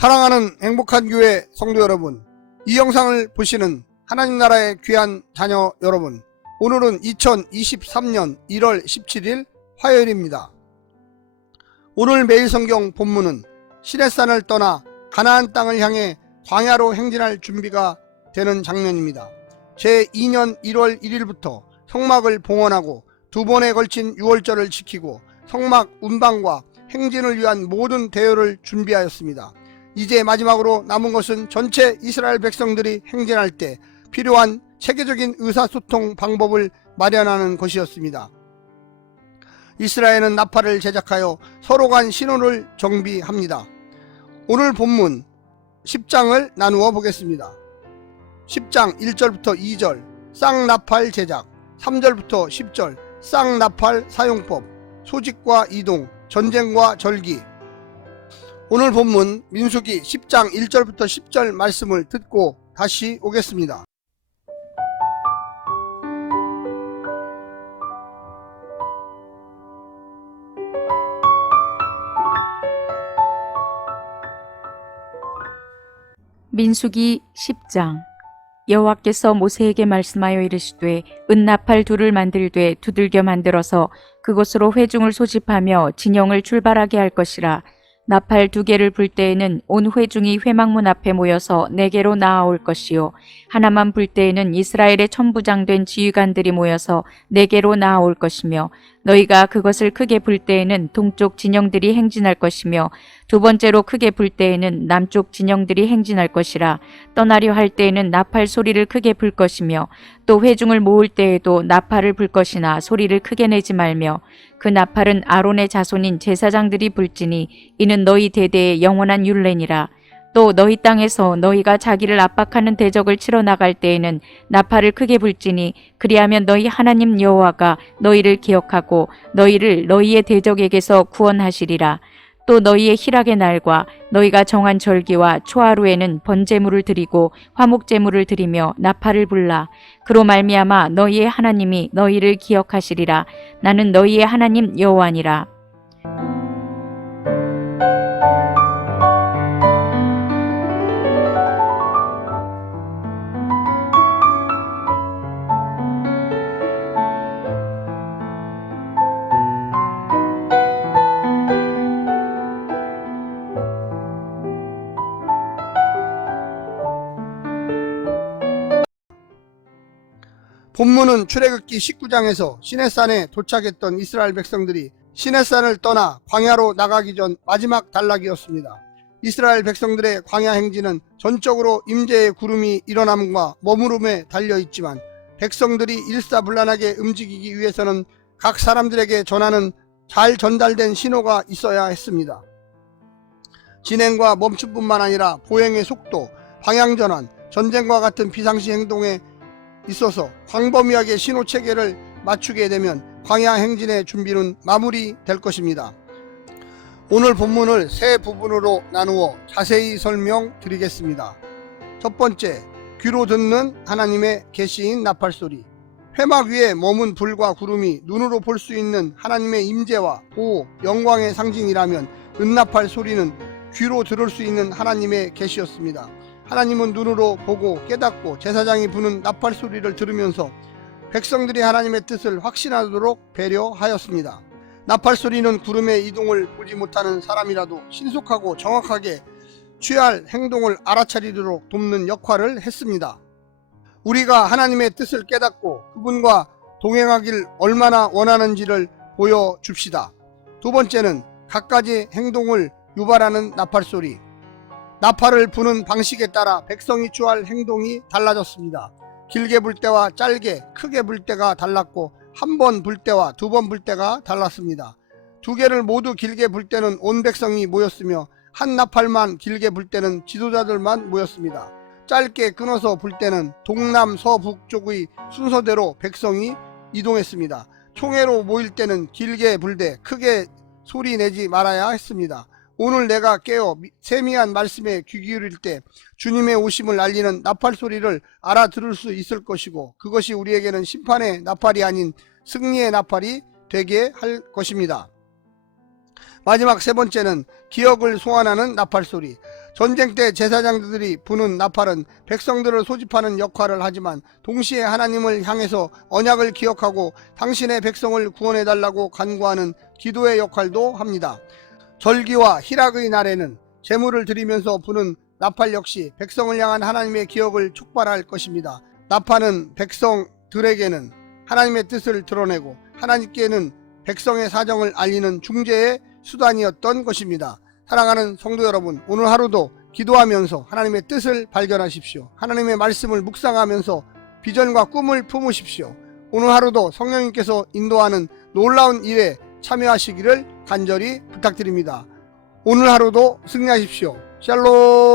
사랑하는 행복한 교회 성도 여러분, 이 영상을 보시는 하나님 나라의 귀한 자녀 여러분, 오늘은 2023년 1월 17일 화요일입니다. 오늘 매일 성경 본문은 시내산을 떠나 가나안 땅을 향해 광야로 행진할 준비가 되는 장면입니다. 제2년 1월 1일부터 성막을 봉헌하고 2번에 걸친 유월절을 지키고 성막 운반과 행진을 위한 모든 대여를 준비하였습니다. 이제 마지막으로 남은 것은 전체 이스라엘 백성들이 행진할 때 필요한 체계적인 의사소통 방법을 마련하는 것이었습니다. 이스라엘은 나팔을 제작하여 서로 간 신호를 정비합니다. 오늘 본문 10장을 나누어 보겠습니다. 10장 1절부터 2절 쌍나팔 제작, 3절부터 10절 쌍나팔 사용법, 소집과 이동, 전쟁과 절기. 오늘 본문 민수기 10장 1절부터 10절 말씀을 듣고 다시 오겠습니다. 민수기 10장. 여호와께서 모세에게 말씀하여 이르시되 은나팔 둘을 만들되 두들겨 만들어서 그곳으로 회중을 소집하며 진영을 출발하게 할 것이라. 나팔 2개를 불 때에는 온 회중이 회막문 앞에 모여서 4개로 나아올 것이요, 하나만 불 때에는 이스라엘의 천부장된 지휘관들이 모여서 4개로 나아올 것이며, 너희가 그것을 크게 불 때에는 동쪽 진영들이 행진할 것이며, 2번째로 크게 불 때에는 남쪽 진영들이 행진할 것이라. 떠나려 할 때에는 나팔 소리를 크게 불 것이며, 또 회중을 모을 때에도 나팔을 불 것이나 소리를 크게 내지 말며, 그 나팔은 아론의 자손인 제사장들이 불지니 이는 너희 대대의 영원한 율례니라. 또 너희 땅에서 너희가 자기를 압박하는 대적을 치러 나갈 때에는 나팔을 크게 불지니 그리하면 너희 하나님 여호와가 너희를 기억하고 너희를 너희의 대적에게서 구원하시리라. 또 너희의 희락의 날과 너희가 정한 절기와 초하루에는 번제물을 드리고 화목제물을 드리며 나팔을 불라. 그로 말미암아 너희의 하나님이 너희를 기억하시리라. 나는 너희의 하나님 여호와니라. 본문은 출애굽기 19장에서 시내산에 도착했던 이스라엘 백성들이 시내산을 떠나 광야로 나가기 전 마지막 단락이었습니다. 이스라엘 백성들의 광야 행진은 전적으로 임재의 구름이 일어남과 머무름에 달려있지만 백성들이 일사불란하게 움직이기 위해서는 각 사람들에게 전하는 잘 전달된 신호가 있어야 했습니다. 진행과 멈춤뿐만 아니라 보행의 속도, 방향전환, 전쟁과 같은 비상시 행동에 있어서 광범위하게 신호 체계를 맞추게 되면 광야 행진의 준비는 마무리될 것입니다. 오늘 본문을 세 부분으로 나누어 자세히 설명드리겠습니다. 첫 번째, 귀로 듣는 하나님의 계시인 나팔소리. 회막 위에 머문 불과 구름이 눈으로 볼 수 있는 하나님의 임재와 보호, 영광의 상징이라면 은나팔 소리는 귀로 들을 수 있는 하나님의 계시였습니다. 하나님은 눈으로 보고 깨닫고 제사장이 부는 나팔 소리를 들으면서 백성들이 하나님의 뜻을 확신하도록 배려하였습니다. 나팔 소리는 구름의 이동을 보지 못하는 사람이라도 신속하고 정확하게 취할 행동을 알아차리도록 돕는 역할을 했습니다. 우리가 하나님의 뜻을 깨닫고 그분과 동행하길 얼마나 원하는지를 보여줍시다. 두 번째는 갖가지 행동을 유발하는 나팔 소리. 나팔을 부는 방식에 따라 백성이 취할 행동이 달라졌습니다. 길게 불 때와 짧게, 크게 불 때가 달랐고 한 번 불 때와 2번 불 때가 달랐습니다. 2개를 모두 길게 불 때는 온 백성이 모였으며 한 나팔만 길게 불 때는 지도자들만 모였습니다. 짧게 끊어서 불 때는 동남, 서북 쪽의 순서대로 백성이 이동했습니다. 총회로 모일 때는 길게 불되 크게 소리 내지 말아야 했습니다. 오늘 내가 깨어 세미한 말씀에 귀 기울일 때 주님의 오심을 알리는 나팔 소리를 알아들을 수 있을 것이고, 그것이 우리에게는 심판의 나팔이 아닌 승리의 나팔이 되게 할 것입니다. 마지막 세 번째는 기억을 소환하는 나팔 소리. 전쟁 때 제사장들이 부는 나팔은 백성들을 소집하는 역할을 하지만 동시에 하나님을 향해서 언약을 기억하고 당신의 백성을 구원해달라고 간구하는 기도의 역할도 합니다. 절기와 희락의 날에는 제물을 드리면서 부는 나팔 역시 백성을 향한 하나님의 기억을 촉발할 것입니다. 나팔은 백성들에게는 하나님의 뜻을 드러내고 하나님께는 백성의 사정을 알리는 중재의 수단이었던 것입니다. 사랑하는 성도 여러분, 오늘 하루도 기도하면서 하나님의 뜻을 발견하십시오. 하나님의 말씀을 묵상하면서 비전과 꿈을 품으십시오. 오늘 하루도 성령님께서 인도하는 놀라운 일에 참여하시기를 간절히 부탁드립니다. 오늘 하루도 승리하십시오. 샬롬.